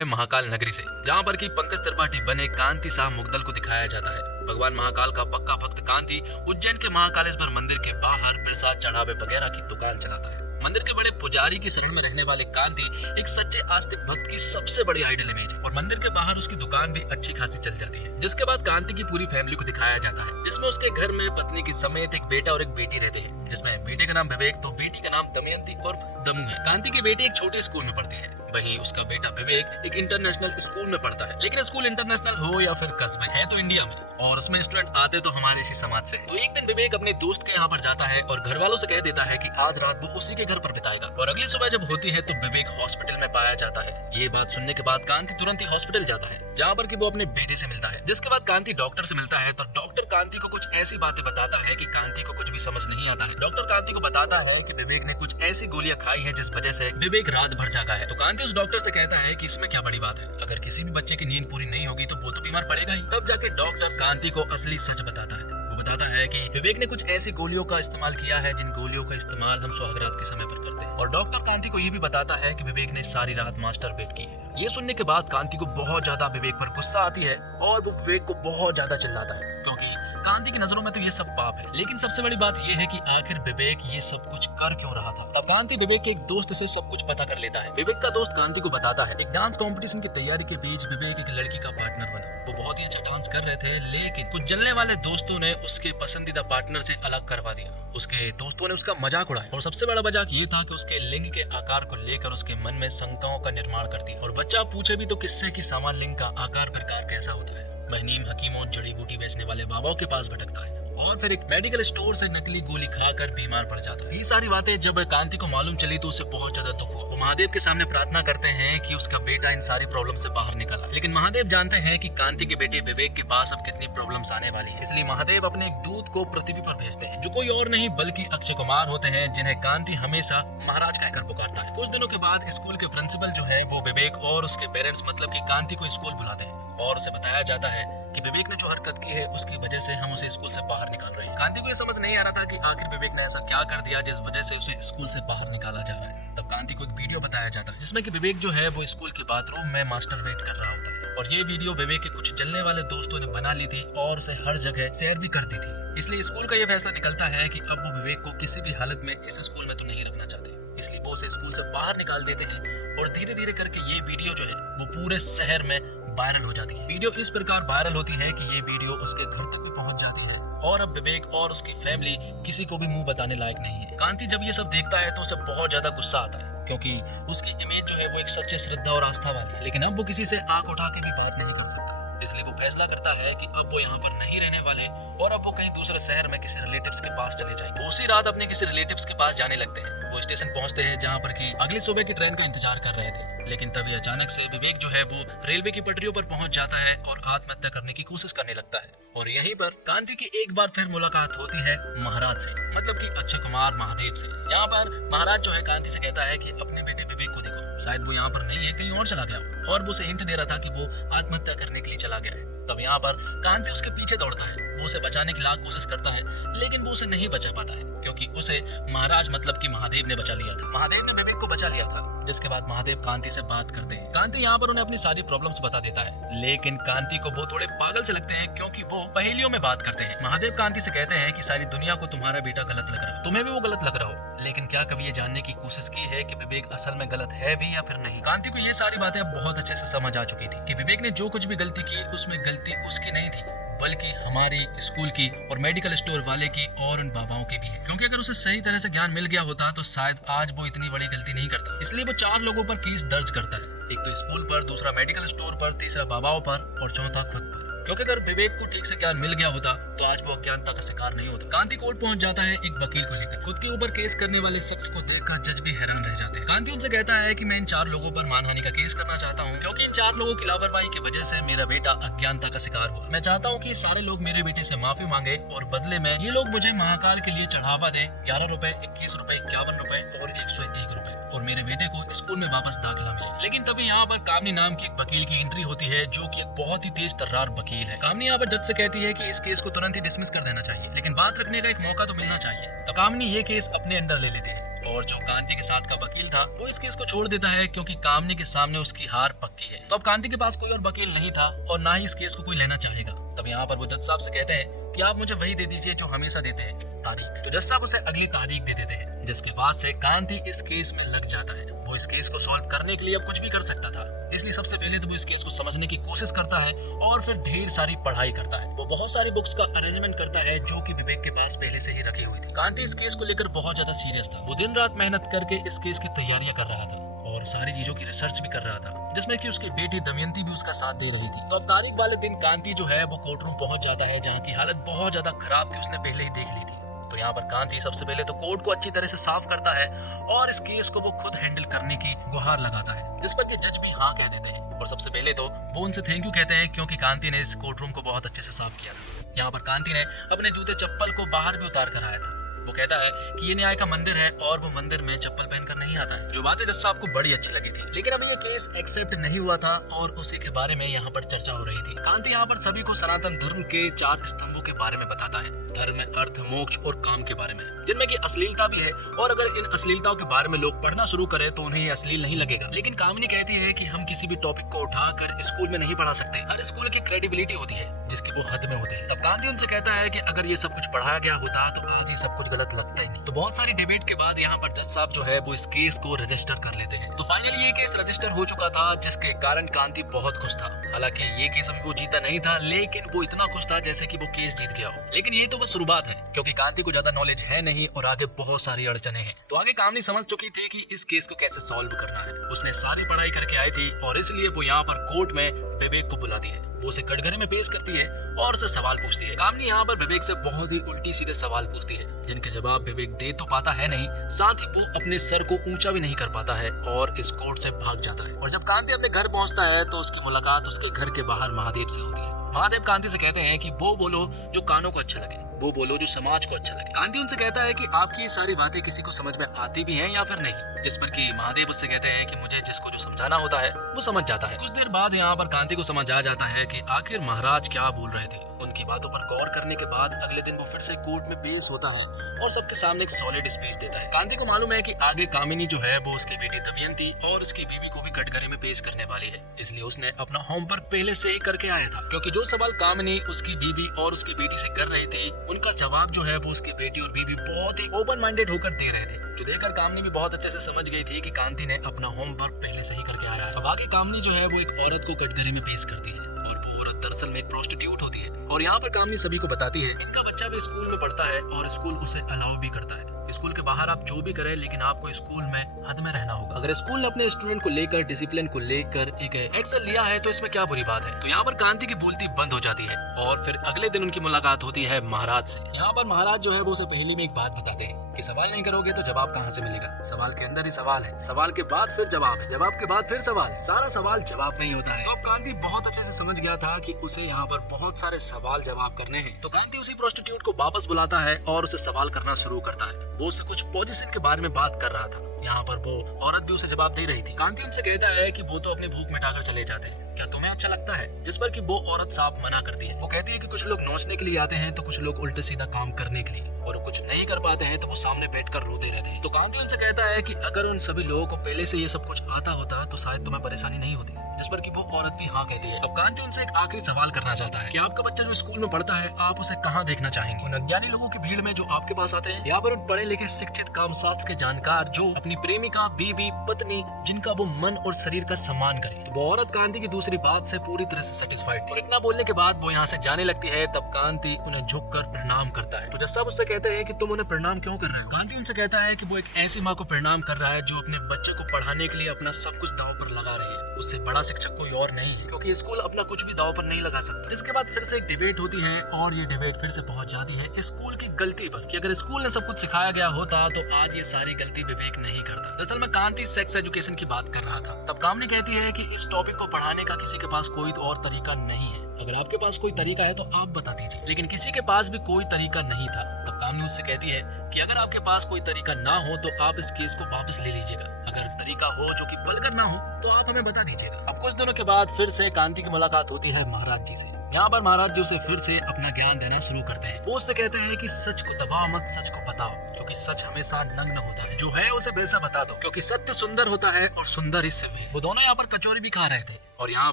महाकाल नगरी से, जहाँ पर की पंकज त्रिपाठी बने कांति साह मुग्दल को दिखाया जाता है। भगवान महाकाल का पक्का भक्त कांति उज्जैन के महाकालेश्वर मंदिर के बाहर प्रसाद चढ़ावे वगैरह की दुकान चलाता है। मंदिर के बड़े पुजारी की शरण में रहने वाले कांति एक सच्चे आस्तिक भक्त की सबसे बड़ी आइडल इमेज है और मंदिर के बाहर उसकी दुकान भी अच्छी खासी चल जाती है। जिसके बाद कांति की पूरी फैमिली को दिखाया जाता है, जिसमें उसके घर में पत्नी की समेत एक बेटा और एक बेटी रहते हैं, जिसमें बेटे का नाम विवेक तो बेटी का नाम दमयंती और दमू है। कांति की बेटी एक छोटे स्कूल में पढ़ती है, वहीं उसका बेटा विवेक एक इंटरनेशनल स्कूल में पढ़ता है। लेकिन स्कूल इंटरनेशनल हो या फिर कस्बे, है तो इंडिया में और उसमें स्टूडेंट आते तो हमारे इसी समाज से। तो एक दिन विवेक अपने दोस्त के यहाँ पर जाता है और घर वालों से कह देता है कि आज रात वो उसी के घर पर बिताएगा। और अगली सुबह जब होती है तो विवेक हॉस्पिटल में पाया जाता है। ये बात सुनने के बाद कांति तुरंत ही हॉस्पिटल जाता है, जहाँ पर कि वो अपने बेटे से मिलता है। जिसके बाद कांति डॉक्टर से मिलता है तो डॉक्टर कांति को कुछ ऐसी बातें बताता है कि कांति को कुछ भी समझ नहीं आता है। डॉक्टर कांति को बताता है कि विवेक ने कुछ ऐसी गोलियां खाई है जिस वजह से विवेक रात भर जागा है। तो कांति उस डॉक्टर से कहता है कि इसमें क्या बड़ी बात है, अगर किसी भी बच्चे की नींद पूरी नहीं होगी तो वो तो बीमार पड़ेगा ही। तब जाके डॉक्टर कांति को असली सच बताता है। वो बताता है कि विवेक ने कुछ ऐसी गोलियों का इस्तेमाल किया है जिन गोलियों का इस्तेमाल हम सुहागरात के समय पर करते हैं। और डॉक्टर कांति को ये भी बताता है कि विवेक ने सारी रात मास्टरबेट की है। ये सुनने के बाद कांति को बहुत ज्यादा विवेक पर गुस्सा आती है और वो विवेक को बहुत ज्यादा चिल्लाता है, क्योंकि कांति की नजरों में तो ये सब पाप है। लेकिन सबसे बड़ी बात ये है कि आखिर विवेक ये सब कुछ कर क्यों रहा था। तब कांति विवेक के एक दोस्त से सब कुछ पता कर लेता है। विवेक का दोस्त कांति को बताता है एक डांस कंपटीशन की तैयारी के बीच विवेक एक लड़की का पार्टनर बना। वो बहुत ही अच्छा डांस कर रहे थे, लेकिन कुछ जलने वाले दोस्तों ने उसके पसंदीदा पार्टनर से अलग करवा दिया। उसके दोस्तों ने उसका मजाक उड़ाया और सबसे बड़ा मजाक ये था कि उसके लिंग के आकार को लेकर उसके मन में शंकाओं का निर्माण कर दिया। और बच्चा पूछे भी तो किससे कि सामान लिंग का आकार प्रकार कैसा होता है। वह नीम हकीमों जड़ी बूटी बेचने वाले बाबाओं के पास भटकता है और फिर एक मेडिकल स्टोर से नकली गोली खाकर बीमार पड़ जाता है। ये सारी बातें जब कांति को मालूम चली तो उसे बहुत ज्यादा दुख हुआ। वो महादेव के सामने प्रार्थना करते हैं कि उसका बेटा इन सारी प्रॉब्लम से बाहर निकला। लेकिन महादेव जानते हैं कि कांति के बेटे विवेक के पास अब कितनी प्रॉब्लम्स आने वाली है, इसलिए महादेव अपने एक दूत को पृथ्वी पर भेजते हैं, जो कोई और नहीं बल्कि अक्षय कुमार होते हैं, जिन्हें कांति हमेशा महाराज कहकर पुकारता है। कुछ दिनों के बाद स्कूल के प्रिंसिपल जो है वो विवेक और उसके पेरेंट्स मतलब कि कांति को स्कूल बुलाते हैं और उसे बताया जाता है कि विवेक ने जो हरकत की है उसकी वजह से हम उसे स्कूल से बाहर निकाल रहे हैं। कांति को ये समझ नहीं आ रहा था कि आखिर विवेक ने ऐसा क्या कर दिया जिस वजह से उसे स्कूल से बाहर निकाला जा रहा है। तब कांति को एक वीडियो बताया जाता है जिसमें कि विवेक जो है वो स्कूल के बाथरूम में मास्टरबेट कर रहा होता है और ये वीडियो विवेक के कुछ जलने वाले दोस्तों ने बना ली थी और उसे हर जगह शेयर भी कर दी थी। इसलिए स्कूल का ये फैसला निकलता है कि अब वो विवेक को किसी भी हालत में इस स्कूल में तो नहीं रखना चाहते, इसलिए वो उसे स्कूल से बाहर निकाल देते हैं। और धीरे धीरे करके ये वीडियो जो है वो पूरे शहर में वायरल हो जाती है। वीडियो इस प्रकार वायरल होती है कि ये वीडियो उसके घर तक भी पहुंच जाती है और अब विवेक और उसकी फैमिली किसी को भी मुंह बताने लायक नहीं है। कांति जब ये सब देखता है तो उसे बहुत ज्यादा गुस्सा आता है, क्योंकि उसकी इमेज जो है वो एक सच्चे श्रद्धा और आस्था वाली है। लेकिन अब वो किसी से आंख उठा के भी बात नहीं कर सकता, इसलिए वो फैसला करता है कि अब वो यहाँ पर नहीं रहने वाले और अब वो कहीं दूसरे शहर में किसी रिलेटिव्स के पास चले जाएंगे। उसी रात अपने किसी रिलेटिव्स के पास जाने लगते हैं। वो स्टेशन पहुंचते हैं जहाँ पर कि अगली सुबह की ट्रेन का इंतजार कर रहे थे, लेकिन तभी अचानक से विवेक जो है वो रेलवे की पटरियों पर पहुंच जाता है और आत्महत्या करने की कोशिश करने लगता है। और यहीं पर कांति की एक बार फिर मुलाकात होती है महाराज से, मतलब कि अक्षय कुमार महादेव से। यहाँ पर महाराज जो है कांति से कहता है कि अपने बेटे विवेक को देखो, शायद वो यहाँ पर नहीं है, कहीं और चला गया हो। और वो उसे हिंट दे रहा था कि वो आत्महत्या करने के लिए चला गया है। तब यहाँ पर कांति उसके पीछे दौड़ता है, वो उसे बचाने की लाख कोशिश करता है, लेकिन वो उसे नहीं बचा पाता है, क्योंकि उसे महाराज मतलब कि महादेव ने बचा लिया था। महादेव ने विवेक को बचा लिया था। जिसके बाद महादेव कांति से बात करते हैं। कांति यहाँ पर उन्हें अपनी सारी प्रॉब्लम्स बता देता है, लेकिन कांति को वो थोड़े पागल से लगते हैं, क्योंकि वो पहेलियों में बात करते हैं। महादेव कांति से कहते हैं कि सारी दुनिया को तुम्हारा बेटा गलत लग रहा है, तुम्हें भी वो गलत लग रहा हो, लेकिन क्या कभी ये जानने की कोशिश की है कि विवेक असल में गलत है भी या फिर नहीं। कांति को ये सारी बातें अब बहुत अच्छे से समझ आ चुकी थी कि विवेक ने जो कुछ भी गलती की उसमें गलती उसकी नहीं थी, बल्कि हमारी स्कूल की और मेडिकल स्टोर वाले की और उन बाबाओं की भी है। क्योंकि अगर उसे सही तरह से ज्ञान मिल गया होता तो शायद आज वो इतनी बड़ी गलती नहीं करता। इसलिए वो 4 लोगों पर केस दर्ज करता है, एक तो स्कूल पर, दूसरा मेडिकल स्टोर पर, तीसरा बाबाओं पर और चौथा खुद पर। क्योंकि अगर विवेक को ठीक से ज्ञान मिल गया होता तो आज वो अज्ञानता का शिकार नहीं होता। कांति कोर्ट पहुंच जाता है एक वकील को लेकर। खुद के ऊपर केस करने वाले शख्स को देखकर जज भी हैरान रह जाते हैं। कांति उनसे कहता है कि मैं इन 4 लोगों पर मानहानि का केस करना चाहता हूँ, क्योंकि इन 4 लोगों की लापरवाही की वजह से मेरा बेटा अज्ञानता का शिकार हुआ। मैं चाहता हूँ कि सारे लोग मेरे बेटे से माफी मांगे और बदले में ये लोग मुझे महाकाल के लिए चढ़ावा दें 11 रुपए, 21 रुपए, 51 रुपए और 101 रुपए, और मेरे बेटे को स्कूल में वापस दाखिला मिले। लेकिन तभी यहाँ पर कामनी नाम की एक वकील की एंट्री होती है, जो कि एक बहुत ही तेज तर्रार वकील है। कामनी यहाँ पर जज से कहती है कि इस केस को तुरंत ही डिसमिस कर देना चाहिए, लेकिन बात रखने का एक मौका तो मिलना चाहिए। तो कामनी ये केस अपने अंडर ले लेती है और जो कांति के साथ का वकील था वो इस केस को छोड़ देता है क्योंकि कामनी के सामने उसकी हार पक्की है। तो अब कांति के पास कोई और वकील नहीं था और ना ही इस केस को कोई लेना चाहेगा। तब यहाँ पर वो जज साहब से कहते हैं कि आप मुझे वही दे दीजिए जो हमेशा देते हैं, तारीख। तो जज साहब उसे अगली तारीख दे देते हैं, जिसके बाद से कांति इस केस में लग जाता है। वो इस केस को सॉल्व करने के लिए अब कुछ भी कर सकता था, इसलिए सबसे पहले तो वो इस केस को समझने की कोशिश करता है और फिर ढेर सारी पढ़ाई करता है। वो बहुत सारी बुक्स का अरेंजमेंट करता है जो कि विवेक के पास पहले से ही रखी हुई थी। कांति इस केस को लेकर बहुत ज्यादा सीरियस था। वो दिन रात मेहनत करके इस केस की तैयारियां कर रहा था और सारी चीजों की रिसर्च भी कर रहा था, जिसमें कि उसकी बेटी दमयंती भी उसका साथ दे रही थी। तो अब तारीख वाले दिन कांति जो है वो कोर्ट रूम पहुंच जाता है, जहाँ की हालत बहुत ज्यादा खराब थी, उसने पहले ही देख ली थी। तो यहाँ पर कांति सबसे पहले तो कोर्ट को अच्छी तरह से साफ करता है और इस केस को वो खुद हैंडल करने की गुहार लगाता है, जिस पर कि जज भी हाँ कह देते हैं। और सबसे पहले तो वो उनसे थैंक यू कहते हैं क्योंकि कांति ने इस कोर्ट रूम को बहुत अच्छे से साफ किया था। यहाँ पर कांति ने अपने जूते चप्पल को बाहर भी उतार कर आया था। वो कहता है कि ये न्याय का मंदिर है और वो मंदिर में चप्पल पहनकर नहीं आता है, जो बातें जज साहब को बड़ी अच्छी लगी थी। लेकिन अभी ये केस एक्सेप्ट नहीं हुआ था और उसी के बारे में यहाँ पर चर्चा हो रही थी। कांति यहाँ पर सभी को सनातन धर्म के 4 स्तंभों के बारे में बताता है, धर्म, अर्थ, मोक्ष और काम के बारे में, जिनमें की अश्लीलता भी है। और अगर इन अश्लीलताओं के बारे में लोग पढ़ना शुरू करें तो उन्हें ये अश्लील नहीं लगेगा। लेकिन कामिनी कहती है कि हम किसी भी टॉपिक को उठाकर स्कूल में नहीं पढ़ा सकते। हर स्कूल की क्रेडिबिलिटी होती है जिसकी वो हद में होते हैं। तब कांति उनसे कहता है कि अगर ये सब कुछ पढ़ाया गया होता तो आज ही सब कुछ गलत लगता ही नहीं। तो बहुत सारी डिबेट के बाद यहाँ पर जज साहब जो है वो इस केस को रजिस्टर कर लेते हैं। तो फाइनली ये केस रजिस्टर हो चुका था, जिसके कारण कांति बहुत खुश था। हालांकि ये केस अभी वो जीता नहीं था, लेकिन वो इतना खुश था जैसे कि वो केस जीत गया हो। लेकिन ये तो बस शुरुआत है, क्योंकि कांति को ज्यादा नॉलेज है नहीं और आगे बहुत सारी अड़चने हैं। तो आगे कामनी समझ चुकी थी कि इस केस को कैसे सॉल्व करना है। उसने सारी पढ़ाई करके आई थी और इसलिए वो यहाँ पर कोर्ट में विवेक को बुलाती है। वो उसे कटघरे में पेश करती है और उसे सवाल पूछती है। कामनी यहाँ पर विवेक से बहुत ही उल्टी सीधे सवाल पूछती है, जिनके जवाब विवेक दे तो पाता है नहीं, साथ ही वो अपने सर को ऊंचा भी नहीं कर पाता है और इस कोर्ट से भाग जाता है। और जब कांति अपने घर पहुँचता है तो उसकी मुलाकात उसके घर के बाहर महादेव से होती है। महादेव कांति से कहते हैं कि वो बोलो जो कानों को अच्छा लगे, वो बोलो जो समाज को अच्छा लगे। कांति उनसे कहता है कि आपकी ये सारी बातें किसी को समझ में आती भी हैं या फिर नहीं, जिस पर कि महादेव उससे कहते हैं कि मुझे जिसको जो समझाना होता है वो समझ जाता है। कुछ देर बाद यहाँ पर कांति को समझ आ जाता है कि आखिर महाराज क्या बोल रहे थे। उनकी बातों पर गौर करने के बाद अगले दिन वो फिर से कोर्ट में पेश होता है और सबके सामने एक सॉलिड स्पीच देता है। कांति को मालूम है कि आगे कामिनी जो है वो उसकी बेटी दमयंती और उसकी बीवी को भी कटघरे में पेश करने वाली है, इसलिए उसने अपना होमवर्क पहले से ही करके आया था। क्योंकि जो सवाल कामिनी उसकी बीवी और उसकी बेटी से कर रही थी, उनका जवाब जो है वो उसकी बेटी और बीवी बहुत ही ओपन माइंडेड होकर दे रहे थे, जो देखकर कामनी भी बहुत अच्छे से समझ गई थी कि कांति ने अपना होमवर्क पहले से ही करके आया है। अब आगे कामनी जो है वो एक औरत को कटघरे में पेश करती है और वो औरत दरअसल में एक प्रोस्टिट्यूट होती है। और यहाँ पर कामनी सभी को बताती है इनका बच्चा भी स्कूल में पढ़ता है और स्कूल उसे अलाउ भी करता है। स्कूल के बाहर आप जो भी करें, लेकिन आपको स्कूल में हद में रहना होगा। अगर स्कूल ने अपने स्टूडेंट को लेकर, डिसिप्लिन को लेकर एक एक्शन लिया है तो इसमें क्या बुरी बात है। तो यहाँ पर कांति की बोलती बंद हो जाती है और फिर अगले दिन उनकी मुलाकात होती है महाराज से। यहाँ पर महाराज जो है वो उसे पहले में एक बात बताते हैं कि सवाल नहीं करोगे तो जवाब कहाँ से मिलेगा। सवाल के अंदर ही सवाल है, सवाल के बाद फिर जवाब है, जवाब के बाद फिर सवाल है, सारा सवाल जवाब नहीं होता है। तो अब कांति बहुत अच्छे से समझ गया था कि उसे यहाँ पर बहुत सारे सवाल जवाब करने हैं। तो कांति उसी प्रोस्टिट्यूट को वापस बुलाता है और उसे सवाल करना शुरू करता है। वो उससे कुछ पोजीशन के बारे में बात कर रहा था। यहाँ पर वो औरत भी उसे जवाब दे रही थी। कांति उनसे कहता है कि वो तो अपनी भूख मिटाकर चले जाते हैं, क्या तुम्हें अच्छा लगता है। जिस पर कि वो औरत साफ मना करती है। वो कहती है कि कुछ लोग नाचने के लिए आते हैं तो कुछ लोग उल्टे सीधा काम करने के लिए, और कुछ नहीं कर पाते हैं तो वो सामने बैठकर रोते रहते हैं। तो कांति उनसे कहता है कि अगर उन सभी लोगों को पहले से ये सब कुछ आता होता तो शायद तुम्हें परेशानी नहीं होती। जिस पर कि वो औरत भी हाँ कहती है। अब कांति उनसे एक आखिरी सवाल करना चाहता है कि आपका बच्चा जो स्कूल में पढ़ता है, आप उसे कहाँ देखना चाहेंगे। उन अज्ञानी लोगों की भीड़ में जो आपके पास आते हैं, यहाँ पर उन पढ़े लिखे शिक्षित कामशास्त्र के जानकार जो अपनी प्रेमिका, बीवी, पत्नी, जिनका वो मन और शरीर का सम्मान करे। तो वो औरत कांति की दूसरी बात से पूरी तरह से सेटिस्फाइड थी और इतना बोलने के बाद वो यहाँ से जाने लगती है। तब कांति उन्हें झुककर प्रणाम करता है। तो जज साहब उससे कहते हैं कि तुम उन्हें प्रणाम क्यों कर रहे हो। कांति उनसे कहता है कि वो एक ऐसी माँ को प्रणाम कर रहा है जो अपने बच्चे को पढ़ाने के लिए अपना सब कुछ दांव पर लगा रही है। उससे बड़ा शिक्षक कोई और नहीं है, क्योंकि स्कूल अपना कुछ भी दांव पर नहीं लगा सकता। जिसके बाद फिर से एक डिबेट होती है और ये डिबेट फिर से पहुंच जाती है स्कूल की गलती पर, कि अगर स्कूल ने सब कुछ सिखाया गया होता तो आज ये सारी गलती विवेक नहीं करता। दरअसल में कांति सेक्स एजुकेशन की बात कर रहा था। तब कामनी कहती है कि इस टॉपिक को पढ़ाने का किसी के पास कोई और तरीका नहीं है। अगर आपके पास कोई तरीका है तो आप बता दीजिए, लेकिन किसी के पास भी कोई तरीका नहीं था। तब कामनी उससे कहती है कि अगर आपके पास कोई तरीका ना हो तो आप इस केस को वापस ले लीजिएगा, अगर तरीका हो जो कि बलगर ना हो तो आप हमें बता दीजिएगा। अब कुछ दिनों के बाद फिर से कांति की मुलाकात होती है महाराज जी से। यहाँ पर महाराज जी उसे फिर से अपना ज्ञान देना शुरू करते हैं। वो उससे कहते हैं कि सच को दबाओ मत, सच को बताओ, क्योंकि सच हमेशा नग्न होता है। जो है उसे बेसा बता दो, क्योंकि सत्य सुंदर होता है और सुंदर इससे भी। वो दोनों यहाँ पर कचौरी भी खा रहे थे और यहाँ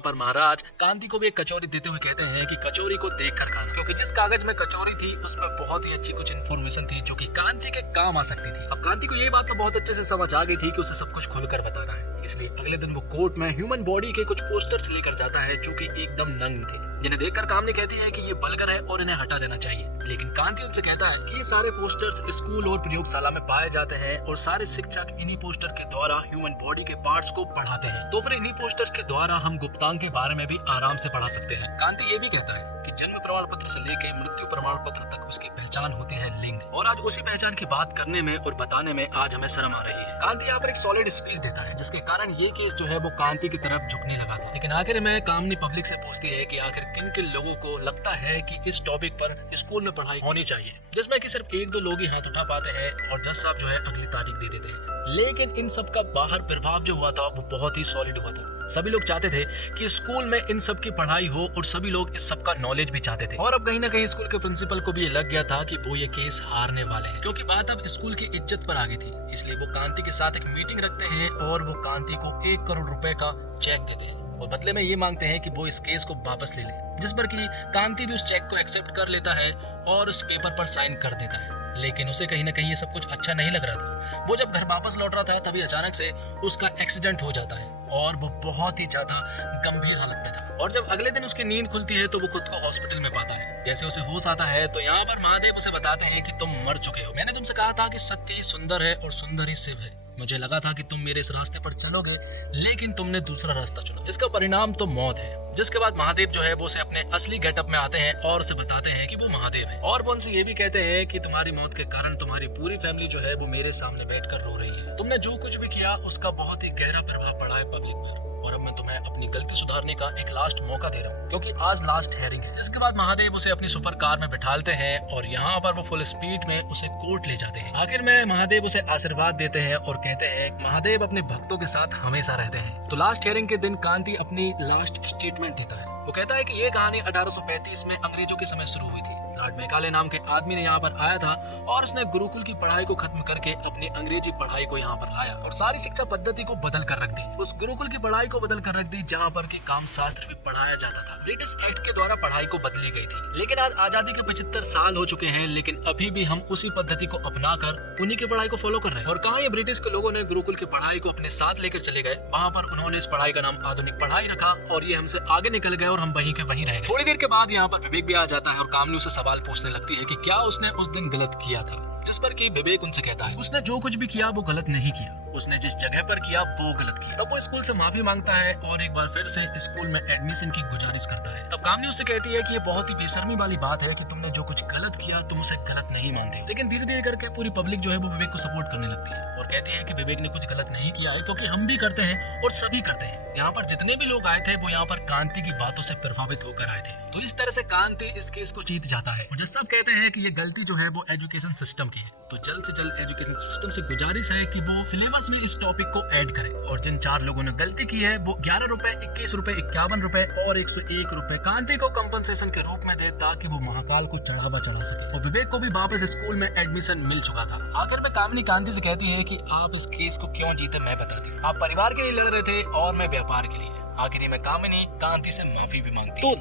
पर महाराज कांति को भी एक कचौरी देते हुए कहते हैं कि कचौरी को देखकर खाना, क्योंकि जिस कागज में कचौरी थी उसमें बहुत ही अच्छी कुछ इन्फॉर्मेशन थी जो कि कांति के काम आ सकती थी। अब कांति को ये बात तो बहुत अच्छे से समझ आ गई थी कि उसे सब कुछ खुलकर बताना है, इसलिए अगले दिन वो कोर्ट में ह्यूमन बॉडी के कुछ पोस्टर्स लेकर जाता है जो कि एकदम नग्न थे, जिन्हें देखकर कामनी कहती है कि ये बलगर है और इन्हें हटा देना चाहिए। लेकिन कांति उनसे कहता है कि ये सारे पोस्टर्स स्कूल और प्रयोगशाला में पाए जाते हैं और सारे शिक्षक इन्हीं पोस्टर के द्वारा ह्यूमन बॉडी के पार्ट्स को पढ़ाते हैं, तो फिर इन्हीं पोस्टर्स के द्वारा हम गुप्तांग के बारे में भी आराम से पढ़ा सकते हैं। कांति ये भी कहता है कि जन्म प्रमाण पत्र से लेकर मृत्यु प्रमाण पत्र तक उसकी पहचान होती है लिंग, और आज उसी पहचान की बात करने में और बताने में आज हमें शर्म आ रही है। कांति यहाँ पर एक सॉलिड स्पीच देता है, जिसके कारण ये केस जो है वो कांति की तरफ झुकने लगा था। लेकिन आखिर में कामनी पब्लिक से पूछती है कि आखिर किन किन लोगों को लगता है कि इस टॉपिक पर स्कूल में पढ़ाई होनी चाहिए, जिसमें कि सिर्फ 1-2 लोग ही हाथ उठा पाते हैं और जज साहब जो है अगली तारीख दे देते हैं। लेकिन इन सब का बाहर प्रभाव जो हुआ था वो बहुत ही सॉलिड हुआ था। सभी लोग चाहते थे कि स्कूल में इन सब की पढ़ाई हो और सभी लोग इस सब का नॉलेज भी चाहते थे। और अब कहीं ना कहीं स्कूल के प्रिंसिपल को भी ये लग गया था कि वो ये केस हारने वाले हैं, क्योंकि बात अब स्कूल की इज्जत पर आ गई थी। इसलिए वो कांति के साथ एक मीटिंग रखते हैं और वो कांति को 1 करोड़ रुपए का चेक देते हैं और बदले में ये मांगते हैं कि वो इस केस को वापस ले ले, जिस पर कि कांति भी उस चेक को एक्सेप्ट कर लेता है और उस पेपर पर साइन कर देता है। लेकिन उसे कहीं ना कहीं ये सब कुछ अच्छा नहीं लग रहा था। वो जब घर वापस लौट रहा था तभी अचानक से उसका एक्सीडेंट हो जाता है और वो बहुत ही ज्यादा गंभीर हालत में था। और जब अगले दिन उसकी नींद खुलती है तो वो खुद को हॉस्पिटल में पाता है। जैसे उसे होश आता है तो यहाँ पर महादेव उसे बताते हैं कि तुम मर चुके हो। मैंने तुमसे कहा था कि सत्य ही सुंदर है और सुंदर ही शिव है। मुझे लगा था कि तुम मेरे इस रास्ते पर चलोगे, लेकिन तुमने दूसरा रास्ता चुना। इसका परिणाम तो मौत है। जिसके बाद महादेव जो है वो उसे अपने असली गेटअप में आते हैं और उसे बताते हैं कि वो महादेव है। और वो उनसे ये भी कहते हैं कि तुम्हारी मौत के कारण तुम्हारी पूरी फैमिली जो है वो मेरे सामने बैठकर रो रही है। तुमने जो कुछ भी किया उसका बहुत ही गहरा प्रभाव पड़ा है पब्लिक पर, और अब मैं तुम्हें अपनी गलती सुधारने का एक लास्ट मौका दे रहा हूँ, क्योंकि आज लास्ट हेयरिंग है। जिसके बाद महादेव उसे अपनी सुपर कार में बिठालते हैं और यहाँ पर वो फुल स्पीड में उसे कोर्ट ले जाते हैं। आखिर में महादेव उसे आशीर्वाद देते हैं और कहते हैं महादेव अपने भक्तों के साथ हमेशा रहते हैं। तो लास्ट हेयरिंग के दिन कांति अपनी लास्ट स्टेटमेंट देता है। वो कहता है कि ये कहानी 1835 में अंग्रेजों के समय शुरू हुई थी। लॉर्ड मैकाले नाम के आदमी ने यहाँ पर आया था और उसने गुरुकुल की पढ़ाई को खत्म करके अपनी अंग्रेजी पढ़ाई को यहाँ पर लाया और सारी शिक्षा पद्धति को बदल कर रख दी। उस गुरुकुल की पढ़ाई को बदल कर रख दी जहाँ पर की काम शास्त्र भी पढ़ाया जाता था। ब्रिटिश एक्ट के द्वारा पढ़ाई को बदली गई थी। लेकिन आज आजादी के 75 साल हो चुके हैं, लेकिन अभी भी हम उसी पद्धति को अपना कर उन्हीं की पढ़ाई को फॉलो कर रहे हैं। और कहाँ ये ब्रिटिश के लोगों ने गुरुकुल की पढ़ाई को अपने साथ लेकर चले गए, वहाँ पर उन्होंने इस पढ़ाई का नाम आधुनिक पढ़ाई रखा और ये हमसे आगे निकल गए और हम वहीं के वहीं रह गए। थोड़ी देर के बाद यहाँ पर विवेक भी आ जाता है और कामनी उसे सवाल पूछने लगती है कि क्या उसने उस दिन गलत किया था, जिस पर कि विवेक उनसे कहता है उसने जो कुछ भी किया वो गलत नहीं किया, उसने जिस जगह पर किया वो गलत किया। तब वो स्कूल से माफी मांगता है और एक बार फिर से स्कूल में एडमिशन की गुजारिश करता है। तब कामनी उससे कहती है कि ये बहुत ही बेशर्मी वाली बात है कि तुमने जो कुछ गलत किया तुम उसे गलत नहीं मानते। लेकिन धीरे धीरे करके पूरी पब्लिक जो है वो विवेक को सपोर्ट करने लगती है और कहती है कि विवेक ने कुछ गलत नहीं किया है, क्योंकि हम भी करते हैं और सभी करते हैं। यहाँ पर जितने भी लोग आए थे वो यहाँ पर कांति की बातों से प्रभावित होकर आए थे। तो इस तरह से कांति इस केस को जीत जाता है। और जब सब कहते हैं कि ये गलती जो है वो एजुकेशन सिस्टम की है, तो जल्द से जल्द एजुकेशन सिस्टम से गुजारिश है कि वो सिलेबस में इस टॉपिक को ऐड करे। और जिन 4 लोगों ने गलती की है वो 11 रुपए, 21 रुपए, 51 रुपए और 101 रुपए कांति को कंपनसेशन के रूप में दे, ताकि वो महाकाल को चढ़ावा चढ़ा सके। और विवेक को भी वापस स्कूल में एडमिशन मिल चुका था। आखिर में कामनी कांति से कहती है कि आप इस केस को क्यों जीते मैं बताती हूँ। आप परिवार के लिए लड़ रहे थे और मैं व्यापार के लिए। आखिर में कामिनी कांति से माफी भी मांगती है। तो